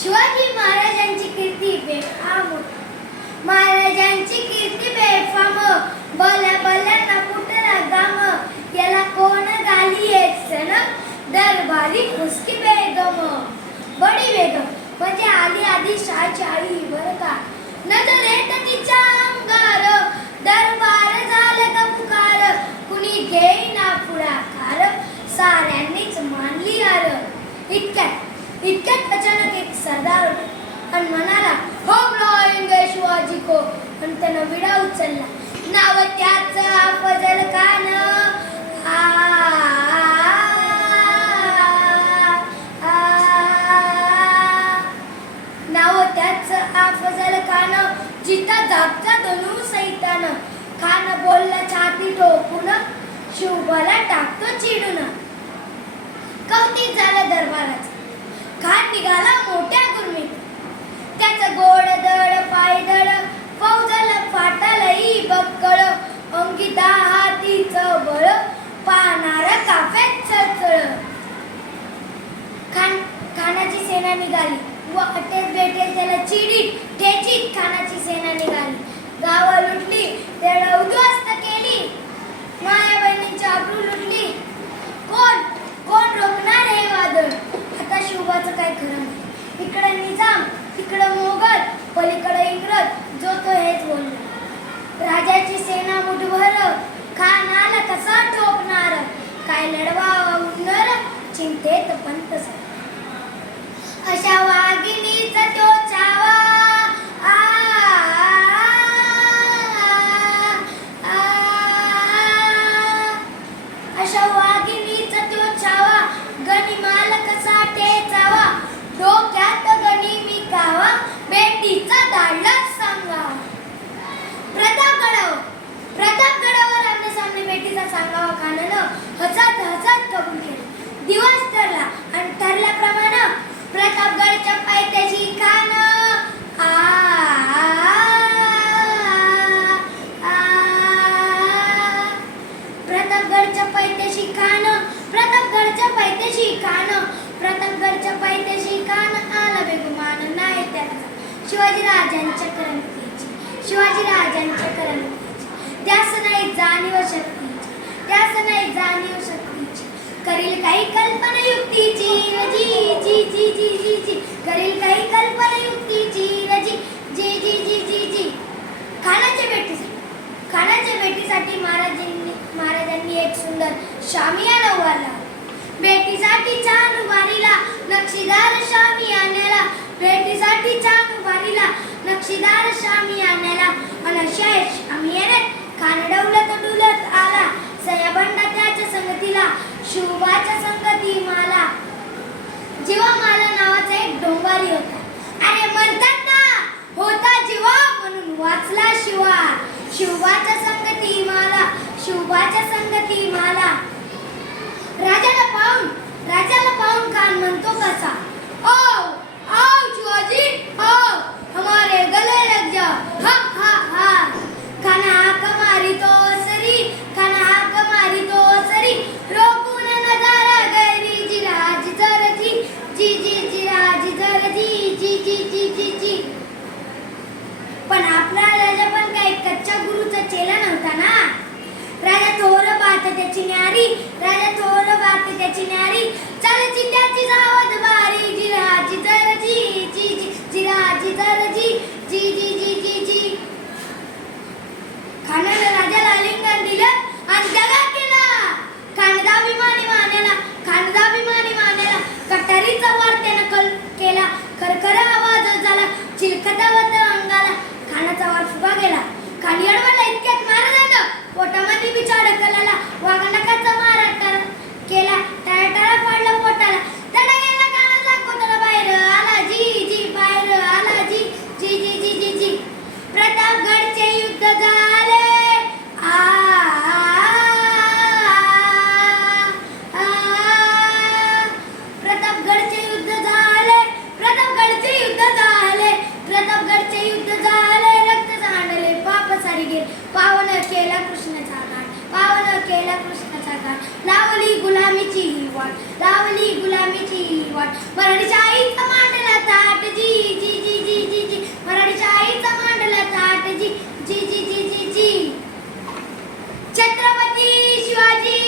शिवाजी महाराजांची कीर्ती बेफाम, महाराजांची कीर्ती बेफाम, बोल्या बोल्यांना फुटला गाम, याला कोण गाली सण, दरबारी खुसकी बेगम. बडी बेगम म्हणजे आली आधी शाहची आई बरं का. नजरेत तिच्या अंगार, दरबार झालं का पुकार, कुणी घेईना पुढाकार, साऱ्यांनीच मानली हार. इतक्यात अचानक एक सरदार आणि म्हणाला, हो बुलाएंगे शिवाजी को, आणि त्यानं विडा उचलला. नाव त्याच अफजल खान, नाव त्याच अफजल खान, जिता जागचा धनु सैतान. खान बोलला छाती ठोकून, शिवबाला टाकतो चिडून. कौतिक झालं दरबाराचं. खान निघाला मोठ्या गुरमीत, त्याचं गोड दड पायदड, फौजला फाटालई बक्कळ, अंगी हातीचं बळ, पाहणारा काफ्यात चळचळ. खानाची सेना निघाली व अटेल भेटेल त्याला चिडीत ठेचीत खानाची सेना निघाली. गावं लुटली, त्याला उद्ध्वस्त केली, माया बहिणींची आबरू लुटली. कोण रोखणार हे वादळ, आता शिवबाचं काय खरं नाही. इकडं निजाम, तिकडं मोगल, पलीकडे इंग्रज, जो तो हेच बोलला. राजाची सेना मुठभर, खानाला कसा ठोकणार, काय लढवा उडणार, चिंतेत पंत. अशा वाघिणीचा तो चावा, अशा वाघिणीचा तो छावा, गनिमाला कसा ठेचावा, डोक्यात गणी विकावा, बेटीचा धाडलाच सांगावा. प्रतापगडावर आमने बेटीचा सांगावा खानानं हसत कबूल केलं. दिवस ठरला आणि ठरल्याप्रमाणे प्रतापगडच्या पायथ्याशी खान, प्रतापगडच्या पायथ्याशी खान, प्रतापगडच्या पायथ्याशी खान, प्रतापगडच्या पायथ्याशी खान, आला बेगुमान नाही त्याचा. शिवाजीराजांच्या करमणुकीची, शिवाजीराजांच्या करमणुकीची, त्यास नाही जाणीव शक्तीची, त्यास नाही जाणीव शक्तीची, करील काही कल्पना युक्तीची, जी जी जी जी जी जी, करील काही कल्पना युक्तीची, जी जी जी जी जी जी. खानाच्या भेटीसाठी महाराजांनी एक सुंदर शामियाना उभारला. भेटीसाठी छान उभारीला नक्षीदार शामियान्याला, भेटीसाठी छान उभारीला नक्षीदार शामियान्याला. आणि अशा शामियान्यात खान डुलत आला, सयाबंडा त्याच्या संगतीला, शिवबाच्या संगती माला. जीवामाला नावाचा एक डोंगारी होता. अरे म्हणतात ना, होता जीवा म्हणून वाचला शिवा. शिवबाच्या संगती माला, शिवबाच्या संगती माला. राजाला पाहून खान म्हणतो कसा, आओ आओ शिवाजी आओ, हमारे गले लग जाओ, हा हा हा. खाना हाक मारितो सरी, खाना हाक मारितो सरी, रोकून नजारा गैरी, जिराज जरजी, जी जी जिराज जरजी, जी जी जी जी जी. पण आपला राजा पण काही कच्च्या गुरुचा चेला नव्हता ना. राजा थोर बात त्याची न्यारी, राजा थोर बात त्याची न्यारी, चालची त्याची जावत बारी, जिराजी जरजी, जी जी जिराजी जरजी, जी जी जी जी जी. खानाने राजाला आलिंगन दिलं आणि दगा केला. खानदाभिमानी मानेला, खानदाभिमानी मानेला, कटारीचा वार त्यानं केला. खरखर आवाज झाला, चिलखतावत अंगाला. खानाचा वार फुगा गेला. खाली अडवला इतक्यात महाराजांना पोटामध्ये बिछा ढकलला. वाघनखाचा मारा केला, टाळटाळा पाडला पोटाला. तडा गेला कानाचा कोतडा बाहेर आला, जी जी बाहेर आला, जी जी जी जी जी जी. प्रतापगडचे युद्ध झाले, प्रतापगडचे युद्ध झाले, प्रतापगडचे युद्ध झाले, प्रतापगडचे युद्ध झाले. रक्त सांडले पाप सारी गेले, पावन केला कृष्णाचा घाट, पावन केला कृष्णाचा घाट. लावली गुलामीची वाट, लावली गुलामीची वाट, मराठीच्या आईचा मांडला ताट, छत्रपती शिवाजी